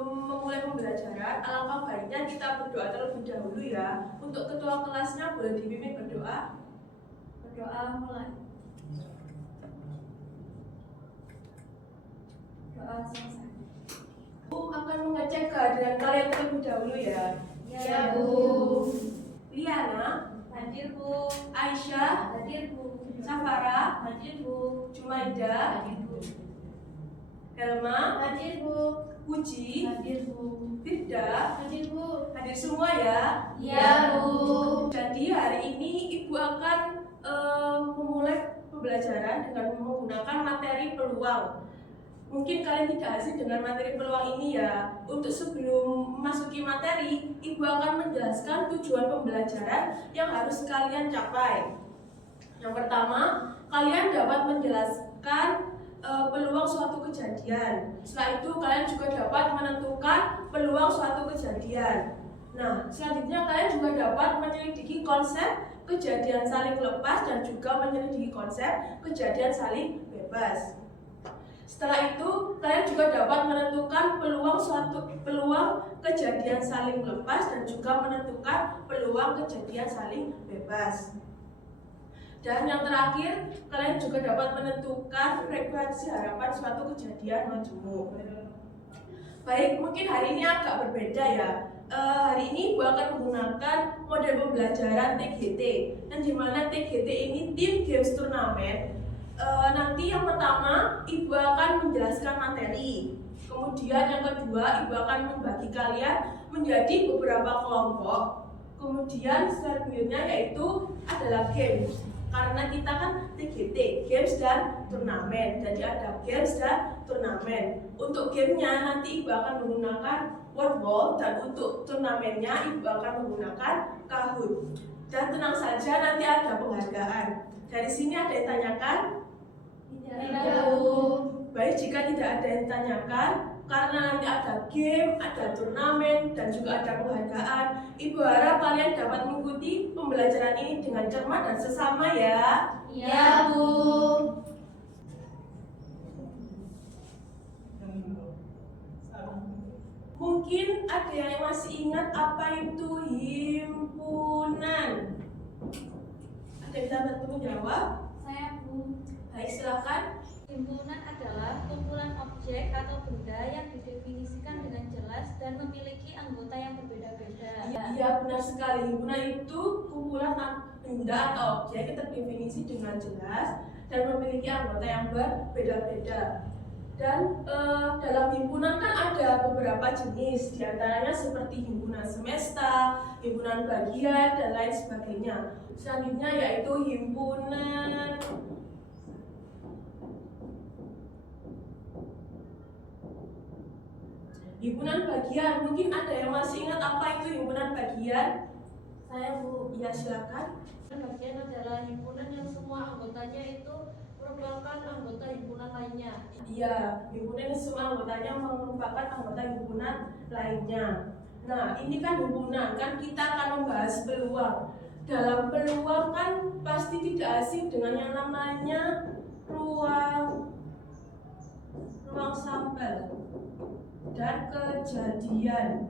sebelum memulai pembelajaran, alangkah baiknya kita berdoa terlebih dahulu ya. Untuk ketua kelasnya boleh dipimpin berdoa. Berdoa mulai. Doa selesai. Bu akan mengecek kehadiran kalian terlebih dahulu ya. Ya, Bu. Liana, Hadir, Bu. Aisyah, Hadir, Bu. Safara, Hadir, Bu. Jumaida, Hadir, Bu. Helma, Hadir, Bu. Puji, Hadir, Bu. Firda, Hadir, Bu. hadir semua ya. Ya, Bu. Jadi hari ini Ibu akan memulai pembelajaran dengan menggunakan materi peluang. Mungkin kalian tidak asing dengan materi peluang ini ya. Untuk sebelum memasuki materi, Ibu akan menjelaskan tujuan pembelajaran yang harus kalian capai. Yang pertama, kalian dapat menjelaskan peluang suatu kejadian. Setelah itu kalian juga dapat menentukan peluang suatu kejadian. Nah, selanjutnya kalian juga dapat menyelidiki konsep kejadian saling lepas dan juga menyelidiki konsep kejadian saling bebas. Setelah itu, kalian juga dapat menentukan peluang kejadian saling lepas dan juga menentukan peluang kejadian saling bebas. Dan yang terakhir, kalian juga dapat menentukan frekuensi harapan suatu kejadian majemuk. Baik, mungkin hari ini agak berbeda ya. Hari ini Ibu akan menggunakan model pembelajaran TGT, dan dimana TGT ini Team Games Turnamen. Nanti yang pertama Ibu akan menjelaskan materi. Kemudian yang kedua Ibu akan membagi kalian menjadi beberapa kelompok. Kemudian selanjutnya yaitu adalah games. Karena kita kan TGT, games dan turnamen. Jadi ada games dan turnamen. Untuk gamenya nanti Ibu akan menggunakan wordball, dan untuk turnamennya Ibu akan menggunakan Kahoot. Dan tenang saja, nanti ada penghargaan. Dari sini ada yang tanyakan? Tidak, Bu. Baik, jika tidak ada yang ditanyakan, karena nanti ada game, ada turnamen, dan juga ada penghargaan, Ibu harap kalian dapat mengikuti pembelajaran ini dengan cermat dan sesama ya. Ya, Bu. Mungkin ada yang masih ingat apa itu himpunan? Ada yang bisa bantu menjawab? Saya, Bu. Baik, silakan. Himpunan adalah kumpulan objek atau benda yang didefinisikan dengan jelas dan memiliki anggota yang berbeda-beda. Iya, benar sekali. Himpunan itu kumpulan benda atau objek yang terdefinisi dengan jelas dan memiliki anggota yang berbeda-beda. Dan dalam himpunan kan ada beberapa jenis, diantaranya seperti himpunan semesta, himpunan bagian, dan lain sebagainya. Selanjutnya yaitu himpunan bagian. Mungkin ada yang masih ingat apa itu himpunan bagian? Saya, Bu. Ya, silakan. Bagian adalah himpunan yang semua anggotanya itu merupakan anggota himpunan lainnya. Iya, himpunan semua anggotanya merupakan anggota himpunan lainnya. Nah, ini kan himpunan, kan kita akan membahas peluang. Dalam peluang kan pasti tidak asing dengan yang namanya ruang sampel dan kejadian.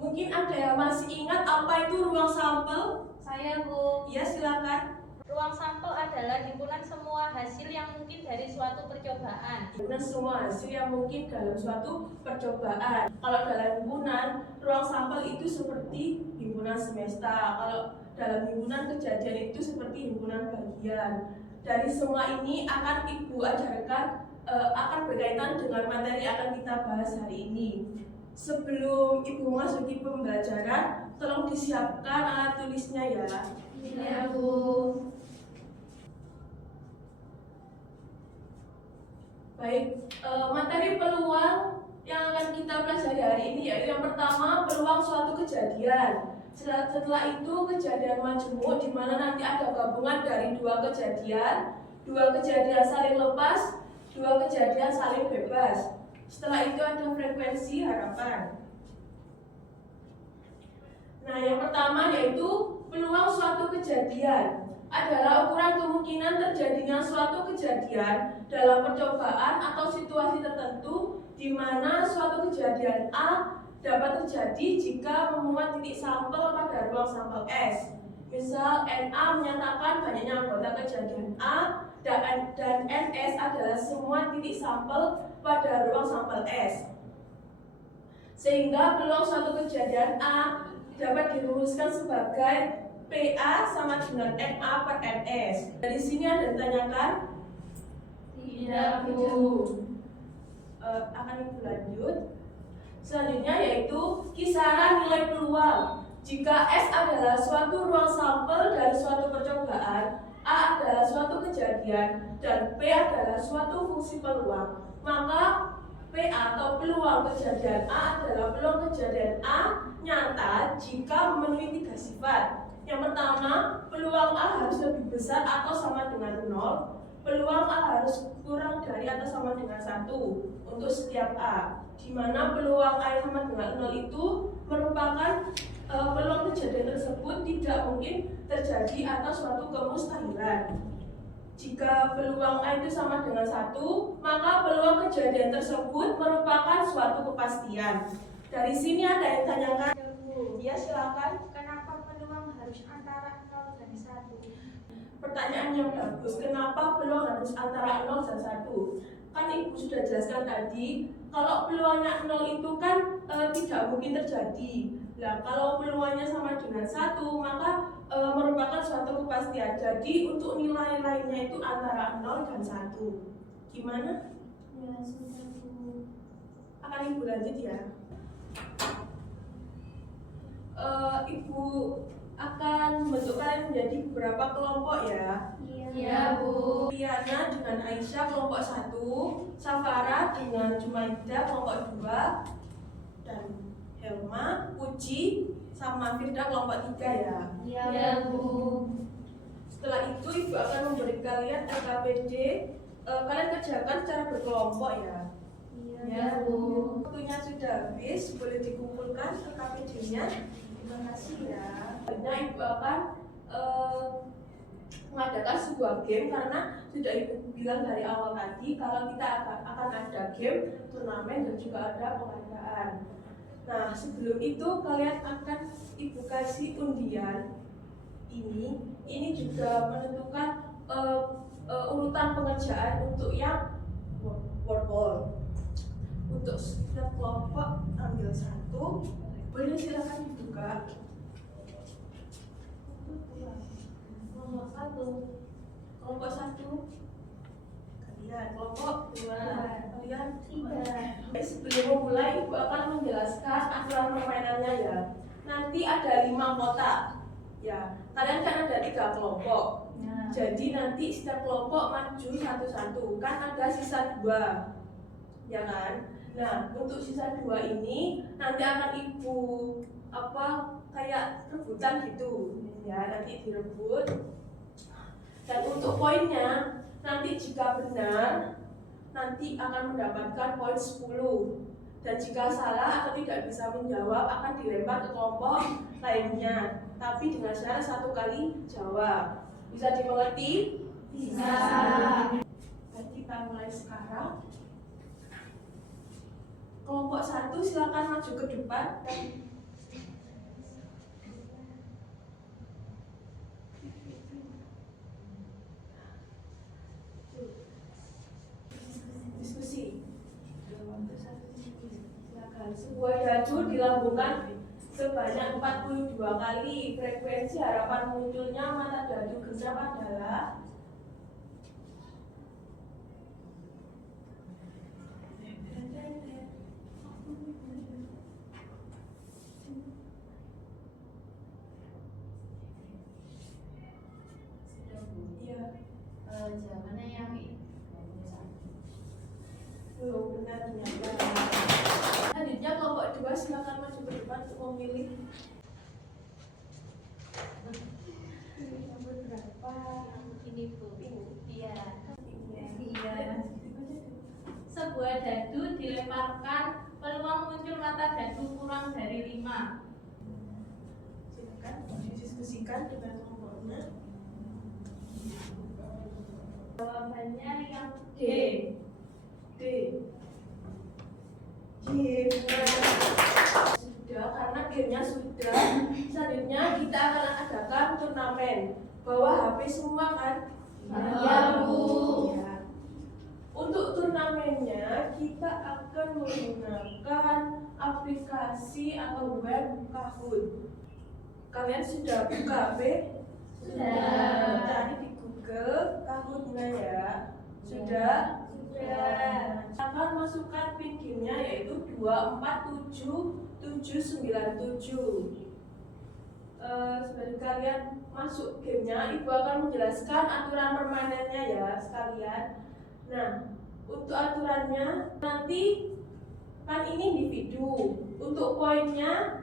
Mungkin ada yang masih ingat apa itu ruang sampel? Saya, Bu. Ya, silakan. Ruang sampel adalah himpunan semua hasil yang mungkin dari suatu percobaan. Himpunan semua hasil yang mungkin dalam suatu percobaan. Kalau dalam himpunan, ruang sampel itu seperti himpunan semesta. Kalau dalam himpunan kejadian itu seperti himpunan bagian. Dari semua ini akan Ibu ajarkan, akan berkaitan dengan materi yang akan kita bahas hari ini. Sebelum Ibu memasuki pembelajaran, tolong disiapkan alat tulisnya ya. Ya, Bu. Baik, materi peluang yang akan kita pelajari hari ini yaitu yang pertama, peluang suatu kejadian. Setelah itu kejadian majemuk, di mana nanti ada gabungan dari dua kejadian saling lepas, dua kejadian saling bebas. Setelah itu ada frekuensi harapan. Nah, yang pertama yaitu peluang suatu kejadian adalah ukuran kemungkinan terjadinya suatu kejadian dalam percobaan atau situasi di mana suatu kejadian A dapat terjadi jika memuat titik sampel pada ruang sampel S. Misal, NA menyatakan banyaknya anggota kejadian A dan NS adalah semua titik sampel pada ruang sampel S. Sehingga peluang suatu kejadian A dapat dirumuskan sebagai PA sama dengan NA per NS. Dari sini ada ditanyakan? Tidak, Bu. Akan Ibu lanjut. Selanjutnya yaitu kisaran nilai peluang. Jika S adalah suatu ruang sampel dari suatu percobaan, A adalah suatu kejadian, dan P adalah suatu fungsi peluang, maka P atau peluang kejadian A adalah peluang kejadian A nyata jika memenuhi 3 sifat. Yang pertama, peluang A harus lebih besar atau sama dengan 0. Peluang A harus kurang dari atau sama dengan 1 untuk setiap A, di mana peluang A yang sama dengan 0 itu merupakan peluang kejadian tersebut tidak mungkin terjadi atau suatu kemustahilan. Jika peluang A itu sama dengan 1, maka peluang kejadian tersebut merupakan suatu kepastian. Dari sini ada yang tanyakan? Ya, silakan. Kenapa peluang harus antara 0 dan 1? Pertanyaan yang bagus. Kenapa peluang harus antara 0 dan 1? Kan Ibu sudah jelaskan tadi, kalau peluangnya 0 itu kan tidak mungkin terjadi. Nah, kalau peluangnya sama dengan 1, maka merupakan suatu kepastian. Jadi untuk nilai lainnya itu antara 0 dan 1. Gimana? Ya, sudah, Bu. Akan Ibu lanjut ya. Ibu akan membentuk kalian menjadi beberapa kelompok ya. Iya, Bu. Liana dengan Aisyah kelompok 1, Safara dengan Jumaidah kelompok 2, dan Helma, Puji, sama Firda kelompok 3 ya. Iya, Bu. Setelah itu Ibu akan memberi kalian LKPD. Kalian kerjakan secara berkelompok ya. Iya, Bu. Waktunya sudah habis, boleh dikumpulkan LKPD-nya. Terima kasih ya. Selanjutnya Ibu akan mengadakan sebuah game, karena sudah Ibu bilang dari awal tadi kalau kita akan ada game, turnamen, dan juga ada penghargaan. Nah, sebelum itu kalian akan Ibu kasih undian ini juga menentukan urutan pengerjaan untuk yang word wall. Untuk setiap kelompok ambil 1. Boleh silakan dibuka. Kelompok 1 kalian, kelompok 2 kalian, 3. Sebelum memulai, Ibu akan menjelaskan aturan permainannya ya. Nanti ada 5 kotak ya. Kalian kan ada 3 kelompok. Jadi nanti setiap kelompok maju satu-satu, kan ada sisa 2 ya kan. Nah, untuk sisa 2 ini nanti akan Ibu kayak rebutan gitu ya, nanti direbut. Dan untuk poinnya, nanti jika benar nanti akan mendapatkan poin 10, dan jika salah atau tidak bisa menjawab akan dilempar ke kelompok lainnya, tapi dengan syarat 1 kali jawab. Bisa dimengerti? Bisa. Jadi kita mulai sekarang. Kelompok 1 silakan maju ke depan. Diskusi. Silakan. Sebuah dadu dilambungkan sebanyak 42 kali. Frekuensi harapan munculnya mata dadu genap adalah Jawabannya yang belum benar ternyata. Selanjutnya kelompok 2 silakan maju ke depan untuk memilih. Nomor berapa? ini, Bu. Iya. Iya. Sebuah dadu dilemparkan, peluang muncul mata dadu kurang dari 5. Silakan didiskusikan dengan kelompoknya. Jawabannya yang D. Sudah. Selanjutnya kita akan adakan turnamen. Bawa HP semua kan? Ya, Bu. Ya. Untuk turnamennya kita akan menggunakan aplikasi atau web Kahoot. Kalian sudah buka HP? Sudah. Cari di Google Kahoot-nya ya. Sudah? Sudah. Akan masukkan pin gamenya yaitu 247797. Sebelum kalian masuk gamenya, Ibu akan menjelaskan aturan permainannya ya sekalian. Nah, untuk aturannya nanti kan ini individu. Untuk poinnya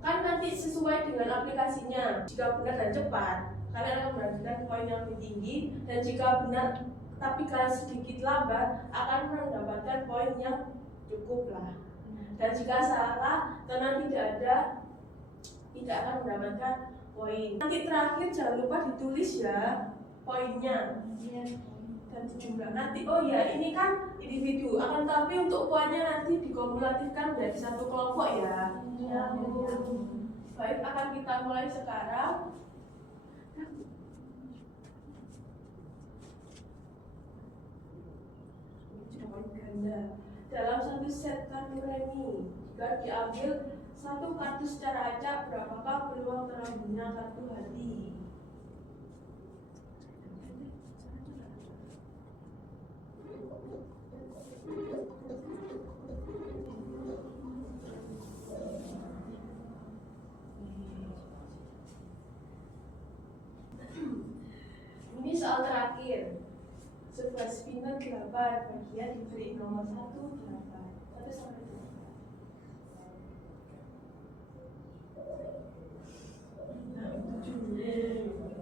kan nanti sesuai dengan aplikasinya. Jika benar dan cepat, kalian akan mendapatkan poin yang lebih tinggi, dan jika benar tapi kalian sedikit lambat akan mendapatkan poin yang cukup lah. Dan jika salah, kalian tidak akan mendapatkan poin. Nanti terakhir jangan lupa ditulis ya poinnya dan jumlah. Nanti oh ya, ini kan individu, akan tapi untuk poinnya nanti dikumulatifkan menjadi satu kelompok ya. Baik, akan kita mulai sekarang. Dalam satu set kartu remi, jika diambil satu kartu secara acak, berapakah peluang terambilnya kartu hati? Ini soal terakhir. Sebuah spinner 8, bagian diberi nomor 1 8. 1 sampai 8. Nah, itu dulu.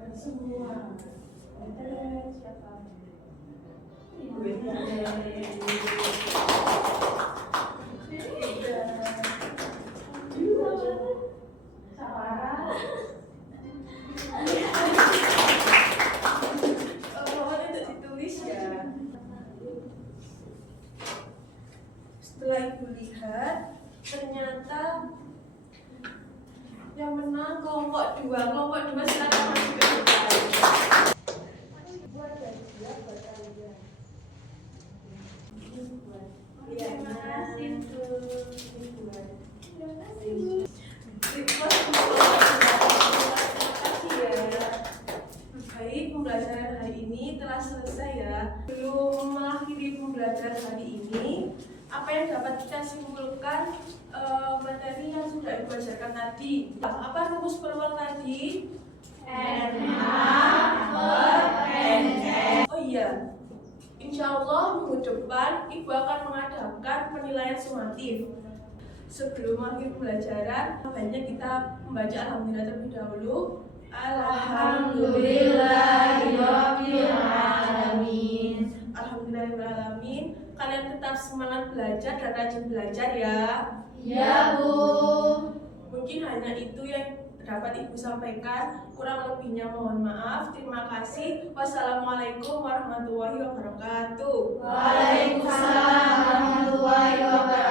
Dan semua. Siapa? Ibu Setelah Ibu lihat, ternyata yang menang kelompok 2. Kelompok 2 silakan masuk ke depan. Buat hadiah buat kalian. Terima kasih Bu. Terima kasih Bu. Terima kasih ya. Baik, pembelajaran hari ini telah selesai ya. Belum mengakhiri pembelajaran hari ini, apa yang dapat kita simpulkan materi yang sudah Ibu ajarkan tadi? Apa rumus peluang tadi? NA/NS. Oh iya, insya Allah minggu depan Ibu akan mengadakan penilaian sumatif. Sebelum akhir pembelajaran, baiknya kita membaca alhamdulillah terlebih dahulu. Alhamdulillahirobbilalamin. Alhamdulillahirobbilalamin. Kalian tetap semangat belajar dan rajin belajar ya. Ya, Bu. Mungkin hanya itu yang dapat Ibu sampaikan. Kurang lebihnya mohon maaf. Terima kasih. Wassalamualaikum warahmatullahi wabarakatuh. Waalaikumsalam warahmatullahi wabarakatuh.